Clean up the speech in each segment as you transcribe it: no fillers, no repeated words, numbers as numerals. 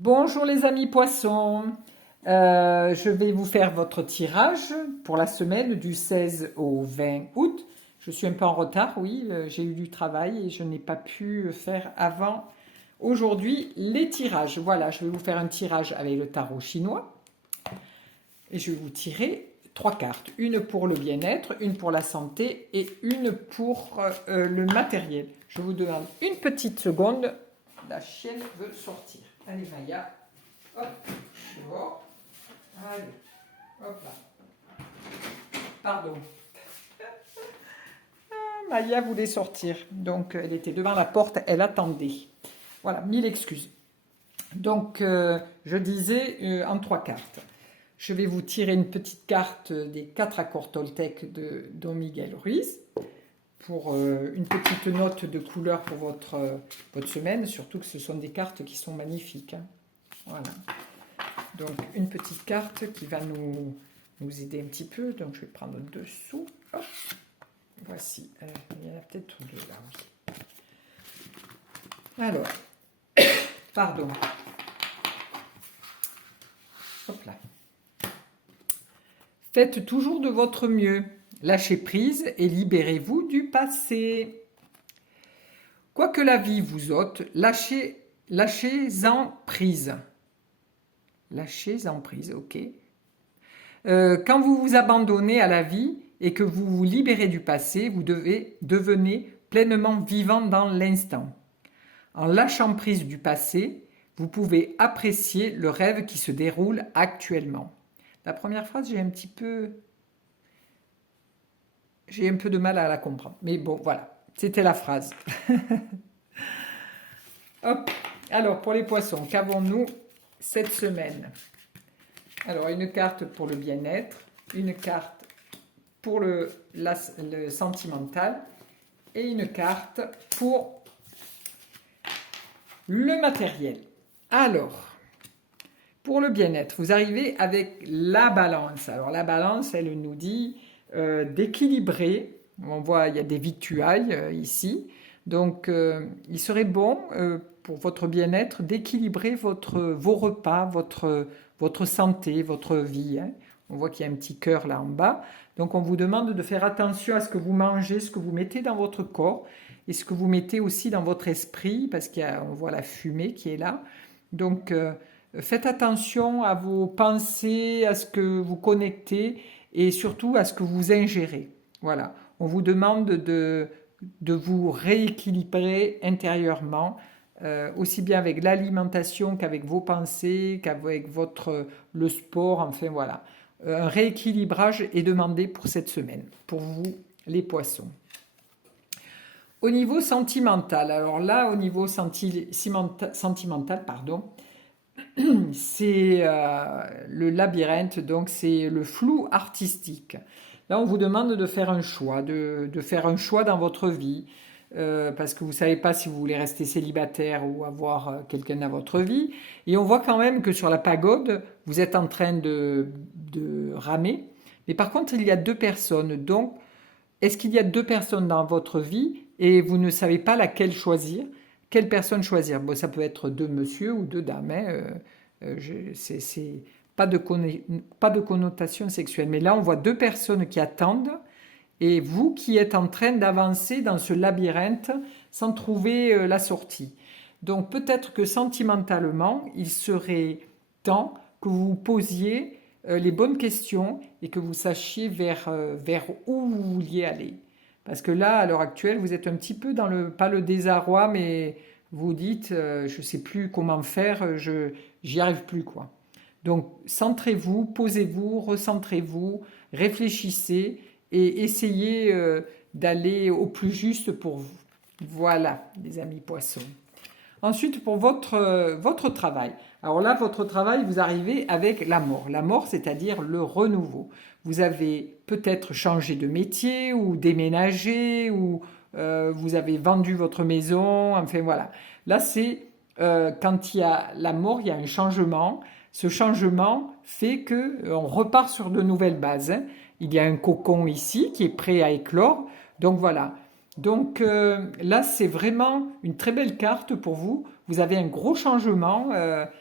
Bonjour les amis poissons. Je vais vous faire votre tirage pour la semaine du 16 au 20 août. Je suis un peu en retard, oui, j'ai eu du travail et je n'ai pas pu faire avant aujourd'hui les tirages. Voilà, je vais vous faire un tirage avec le tarot chinois et je vais vous tirer trois cartes. Une pour le bien-être, une pour la santé et une pour le matériel. Je vous demande une petite seconde. La chienne veut sortir. Allez Maya, hop, dehors. Allez, hop là. Pardon. Maya voulait sortir, donc elle était devant la porte, elle attendait. Voilà, mille excuses. Donc, je disais en trois cartes. Je vais vous tirer une petite carte des quatre accords Toltec de Don Miguel Ruiz pour une petite note de couleur pour votre semaine, surtout que ce sont des cartes qui sont magnifiques. Hein. Voilà. Donc, une petite carte qui va nous aider un petit peu. Donc, je vais prendre dessous. Hop. Voici. Il y en a peut-être deux là, oui. Alors, pardon. Hop là. Faites toujours de votre mieux. Lâchez prise et libérez-vous du passé. Quoi que la vie vous ôte, lâchez-en prise. Lâchez-en prise, ok. Quand vous vous abandonnez à la vie et que vous vous libérez du passé, vous devenez pleinement vivant dans l'instant. En lâchant prise du passé, vous pouvez apprécier le rêve qui se déroule actuellement. La première phrase, j'ai un peu de mal à la comprendre. Mais bon, voilà, c'était la phrase. Hop. Alors, pour les poissons, qu'avons-nous cette semaine? Alors, une carte pour le bien-être, une carte pour le sentimental et une carte pour le matériel. Alors, pour le bien-être, vous arrivez avec la balance. Alors, la balance, elle nous dit d'équilibrer. On voit, il y a des victuailles ici. Donc, il serait bon pour votre bien-être d'équilibrer vos repas, votre santé, votre vie. Hein. On voit qu'il y a un petit cœur là en bas. Donc, on vous demande de faire attention à ce que vous mangez, ce que vous mettez dans votre corps et ce que vous mettez aussi dans votre esprit, parce qu'on voit la fumée qui est là. Donc, faites attention à vos pensées, à ce que vous connectez et surtout à ce que vous ingérez. Voilà. On vous demande de vous rééquilibrer intérieurement, aussi bien avec l'alimentation qu'avec vos pensées, qu'avec le sport, enfin voilà. Un rééquilibrage est demandé pour cette semaine, pour vous les poissons. Au niveau sentimental, alors là, au niveau sentimental, pardon, c'est le labyrinthe, donc c'est le flou artistique. Là, on vous demande de faire un choix, de faire un choix dans votre vie, parce que vous ne savez pas si vous voulez rester célibataire ou avoir quelqu'un dans votre vie. Et on voit quand même que sur la pagode, vous êtes en train de ramer. Mais par contre, il y a deux personnes. Donc, est-ce qu'il y a deux personnes dans votre vie et vous ne savez pas laquelle choisir? Quelle personne choisir? Bon, ça peut être deux monsieur ou deux dames. Hein, c'est pas de connotation sexuelle. Mais là, on voit deux personnes qui attendent et vous qui êtes en train d'avancer dans ce labyrinthe sans trouver la sortie. Donc peut-être que sentimentalement, il serait temps que vous vous posiez les bonnes questions et que vous sachiez vers où vous vouliez aller. Parce que là, à l'heure actuelle, vous êtes un petit peu dans pas le désarroi, mais vous dites, je ne sais plus comment faire, j'y arrive plus, quoi. Donc, centrez-vous, posez-vous, recentrez-vous, réfléchissez et essayez d'aller au plus juste pour vous. Voilà, les amis poissons. Ensuite, pour votre travail. Alors là, votre travail, vous arrivez avec la mort. La mort, c'est-à-dire le renouveau. Vous avez peut-être changé de métier ou déménagé ou vous avez vendu votre maison. Enfin voilà. Là, c'est quand il y a la mort, il y a un changement. Ce changement fait que on repart sur de nouvelles bases. Hein. Il y a un cocon ici qui est prêt à éclore. Donc voilà. Donc là, c'est vraiment une très belle carte pour vous. Vous avez un gros changement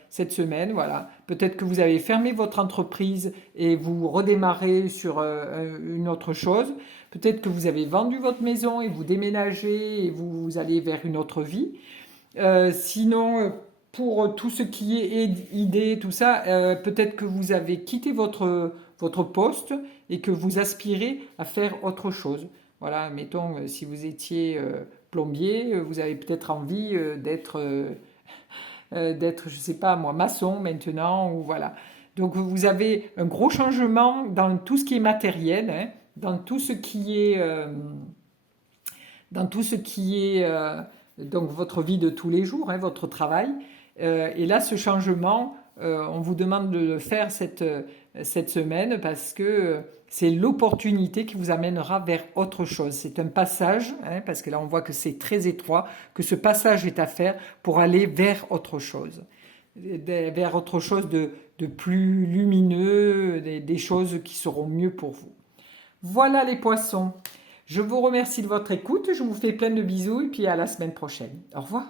cette semaine, voilà. Peut-être que vous avez fermé votre entreprise et vous redémarrez sur une autre chose. Peut-être que vous avez vendu votre maison et vous déménagez et vous allez vers une autre vie. Sinon, pour tout ce qui est idée, tout ça, peut-être que vous avez quitté votre poste et que vous aspirez à faire autre chose. Voilà, mettons, si vous étiez plombier, vous avez peut-être envie d'être, je sais pas moi, maçon maintenant, ou voilà. Donc vous avez un gros changement dans tout ce qui est matériel, hein, dans tout ce qui est, dans tout ce qui est donc votre vie de tous les jours, hein, votre travail. Et là, ce changement, on vous demande de le faire cette semaine parce que c'est l'opportunité qui vous amènera vers autre chose. C'est un passage, hein, parce que là, on voit que c'est très étroit, que ce passage est à faire pour aller vers autre chose. Vers autre chose de plus lumineux, des choses qui seront mieux pour vous. Voilà les poissons. Je vous remercie de votre écoute, je vous fais plein de bisous et puis à la semaine prochaine. Au revoir.